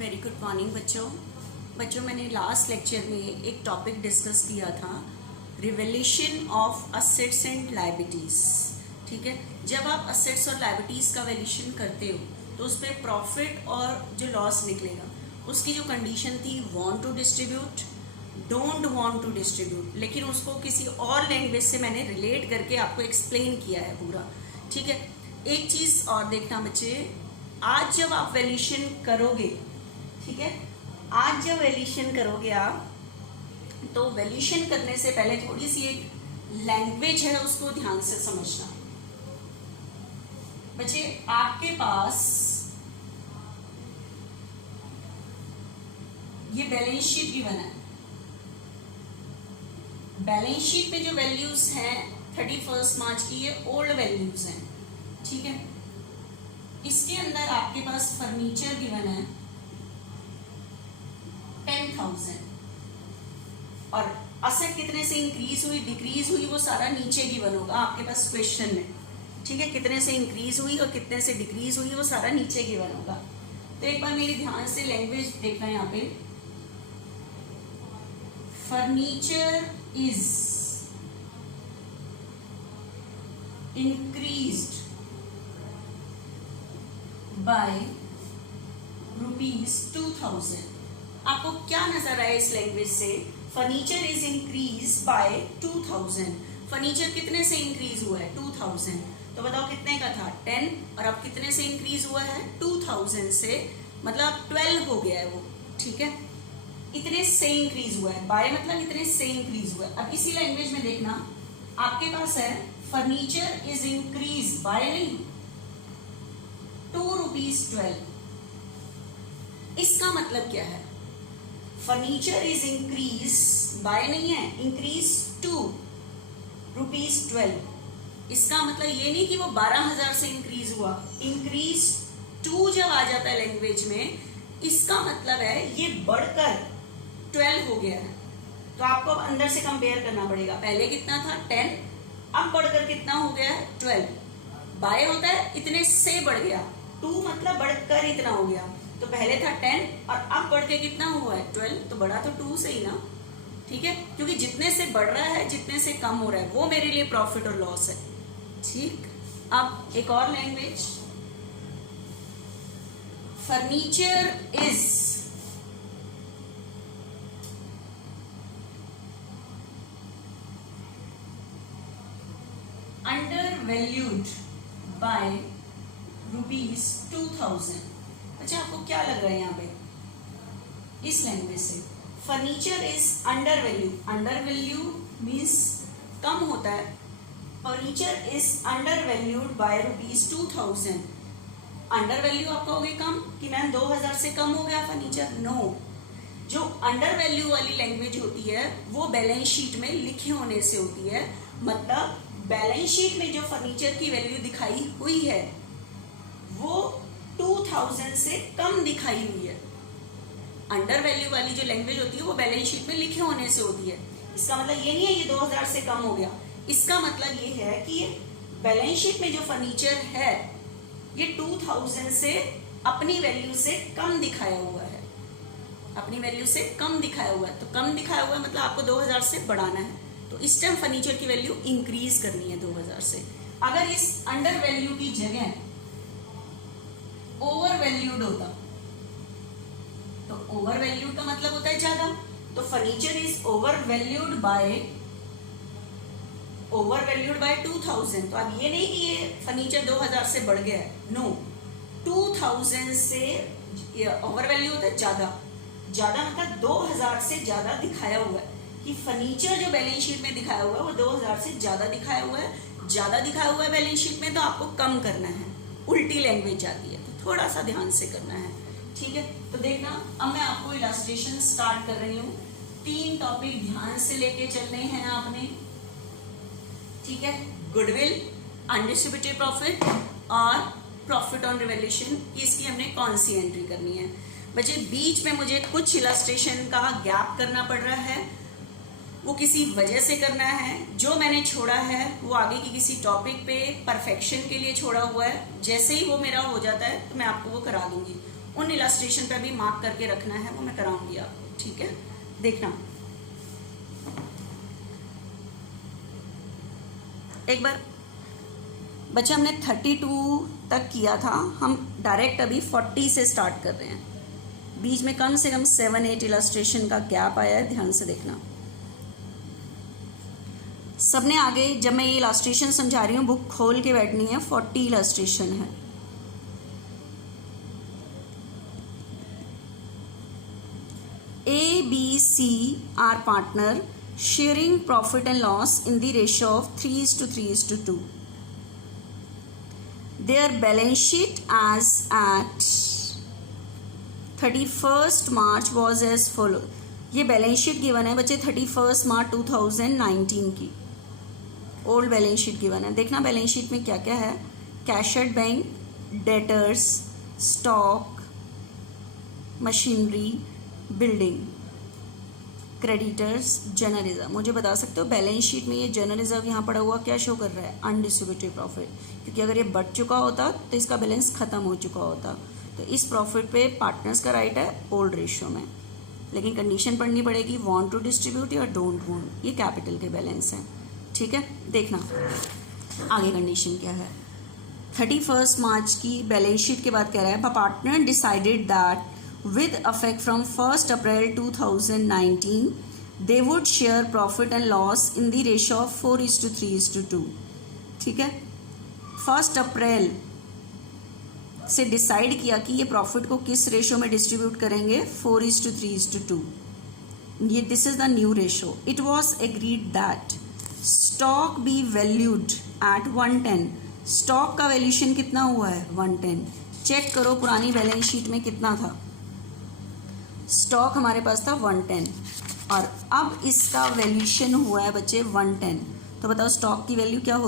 Very good morning बच्चों मैंने last lecture में एक टॉपिक डिस्कस किया था, revaluation of assets and liabilities. ठीक है, जब आप असेट्स और लायबिलिटीज़ का वैल्यूएशन करते हो तो उस पर प्रॉफिट और जो लॉस निकलेगा उसकी जो कंडीशन थी, want to distribute, don't want to distribute, लेकिन उसको किसी और लैंग्वेज से मैंने रिलेट करके आपको एक्सप्लेन किया है पूरा। ठीक है, एक चीज़ और देखना बच्चे, आज जब आप वैल्यूएशन करोगे, ठीक है, आज जब वैल्यूएशन करोगे आप, तो वैल्यूएशन करने से पहले थोड़ी सी एक लैंग्वेज है उसको ध्यान से समझना। बच्चे आपके पास ये बैलेंस शीट भी बना है। बैलेंस शीट में जो वैल्यूज हैं 31 मार्च की, ये ओल्ड वैल्यूज हैं। ठीक है, इसके अंदर आपके पास फर्नीचर गिवन है 10,000 और असेट कितने से इंक्रीज हुई डिक्रीज हुई वो सारा नीचे गिवन होगा आपके पास क्वेश्चन में। ठीक है, कितने से इंक्रीज हुई और कितने से डिक्रीज हुई वो सारा नीचे गिवन होगा। तो एक बार मेरी ध्यान से लैंग्वेज देखना, यहाँ पे फर्नीचर इज इंक्रीज्ड बाय ₹2,000। आपको क्या नजर आया इस लैंग्वेज से? Furniture is increase by 2,000। Furniture कितने से इंक्रीज हुआ है? 2,000। तो बताओ कितने का था? 10, और अब कितने से इंक्रीज हुआ है? 2,000 से, मतलब 12 हो गया है वो। ठीक है, इतने से इंक्रीज हुआ है, बाय मतलब इतने से इंक्रीज हुआ है। अब इसी लैंग्वेज में देखना, आपके पास है फर्नीचर इज इंक्रीज बाय नहीं, ₹2.12। इसका मतलब क्या है? फर्नीचर इज इंक्रीज बाय नहीं है, इंक्रीज ₹2.12। इसका मतलब ये नहीं कि वो 12,000 से इंक्रीज हुआ। इंक्रीज 2 जब आ जाता है लैंग्वेज में, इसका मतलब है ये बढ़कर 12 हो गया है। तो आपको अब अंदर से कंपेयर करना पड़ेगा। पहले कितना था? 10, अब बढ़कर कितना हो गया है? 12। बाय होता है इतने से बढ़ गया, 2 मतलब बढ़कर इतना हो गया। तो पहले था 10 और अब बढ़ के कितना हुआ है? 12। तो बढ़ा तो 2 से ही ना। ठीक है, क्योंकि जितने से बढ़ रहा है जितने से कम हो रहा है वो मेरे लिए प्रॉफिट और लॉस है। ठीक, अब एक और language, furniture is under valued by ₹2,000। अच्छा, आपको क्या लग रहा है यहाँ पे इस लैंग्वेज से? Furniture is under value, under value means कम होता है। Furniture is under valued by ₹2,000। Under value आप कहोगे कम कि मैम 2,000 से कम हो गया फर्नीचर? नो, जो अंडर वैल्यू वाली लैंग्वेज होती है वो बैलेंस शीट में लिखे होने से होती है। मतलब बैलेंस शीट में जो फर्नीचर की वैल्यू दिखाई हुई है वो 2,000 से कम दिखाई हुई है। अंडर वैल्यू वाली जो लैंग्वेज होती है वो बैलेंस शीट में लिखे होने से होती है। इसका मतलब ये नहीं है ये 2,000 से कम हो गया। इसका मतलब ये है कि बैलेंस शीट में जो फर्नीचर है ये 2,000 से अपनी वैल्यू से कम दिखाया हुआ है, अपनी वैल्यू से कम दिखाया हुआ है। तो कम दिखाया हुआ है मतलब आपको 2,000 से बढ़ाना है। तो इस टाइम फर्नीचर की वैल्यू इंक्रीज करनी है 2,000 से। अगर इस अंडर वैल्यू की जगह ओवर वैल्यूड होता, तो ओवर वैल्यूड का मतलब होता है ज्यादा। तो furniture is over valued by 2,000। तो अब ये नहीं कि ये फर्नीचर 2,000 से बढ़ गया है, नो, 2,000 से ओवर वैल्यू होता है ज्यादा। ज्यादा मतलब 2,000 से ज्यादा दिखाया हुआ है कि फर्नीचर जो बैलेंस शीट में दिखाया हुआ है वो 2,000 से ज्यादा दिखाया हुआ है। ज्यादा दिखाया हुआ है बैलेंस शीट में तो आपको कम करना है, उल्टी लैंग्वेज जाती है, तो थोड़ा सा ध्यान से करना है। ठीक है, तो देखना, अब मैं आपको इलस्ट्रेशन स्टार्ट कर रही हूँ। 3 टॉपिक ध्यान से लेके चलने हैं आपने। ठीक है, गुडविल, अनडिस्ट्रीब्यूटेड प्रॉफिट और प्रॉफिट ऑन रिवैल्यूएशन, इसकी हमने कौन सी एंट्री करनी है? बच्चे बीच में मुझे कुछ इलस्ट्रेशन का गैप करना पड़ रहा है, वो किसी वजह से करना है। जो मैंने छोड़ा है वो आगे की किसी टॉपिक पे परफेक्शन के लिए छोड़ा हुआ है। जैसे ही वो मेरा हो जाता है तो मैं आपको वो करा दूंगी। उन इलास्ट्रेशन पे भी मार्क करके रखना है, वो मैं कराऊंगी आपको, ठीक है। देखना एक बार बच्चे, हमने 32 तक किया था, हम डायरेक्ट अभी 40 से स्टार्ट कर रहे हैं। बीच में कम से कम 7-8 इलास्ट्रेशन का गैप आया है, ध्यान से देखना। सबने आगे जब मैं ये इलास्ट्रेशन समझा रही हूँ बुक खोल के बैठनी है। 40 इलास्ट्रेशन है। A, B, C are partner sharing profit and loss in the ratio of 3:3:2. Their balance sheet as at 31st March was as follow. ये बैलेंस शीट गिवन है बच्चे 31 मार्च 2019 की, ओल्ड बैलेंस शीट गिवन है। देखना balance sheet में क्या क्या है। Cash at bank, debtors, stock, machinery, building, creditors, general reserve. मुझे बता सकते हो बैलेंस शीट में ये जनरल रिजर्व यहाँ पड़ा हुआ क्या शो कर रहा है? अनडिस्ट्रीब्यूटेड प्रॉफिट, क्योंकि अगर ये बढ़ चुका होता तो इसका बैलेंस खत्म हो चुका होता। तो इस प्रॉफिट पे पार्टनर्स का राइट है ओल्ड रेशियो में, लेकिन कंडीशन पढ़नी पड़ेगी वांट टू डिस्ट्रीब्यूट या डोंट वांट। ये कैपिटल के बैलेंस हैं, ठीक है। देखना आगे कंडीशन क्या है। 31 मार्च की बैलेंस शीट के बाद कह रहा है partner decided that with effect from 1st April 2019 they would share profit and loss in the ratio of 4:3:2, ठीक है। 1 अप्रैल से डिसाइड किया कि ये प्रॉफिट को किस रेशियो में डिस्ट्रीब्यूट करेंगे, 4:3:2। ये this is the new ratio. It was agreed that stock be valued at 110। Stock का वैल्यूशन कितना हुआ है? 110। चेक करो पुरानी बैलेंस शीट में कितना था। स्टॉक हमारे पास था 110 और अब इसका वैल्यूशन हुआ है बच्चे 110। तो बताओ स्टॉक की वैल्यू क्या हो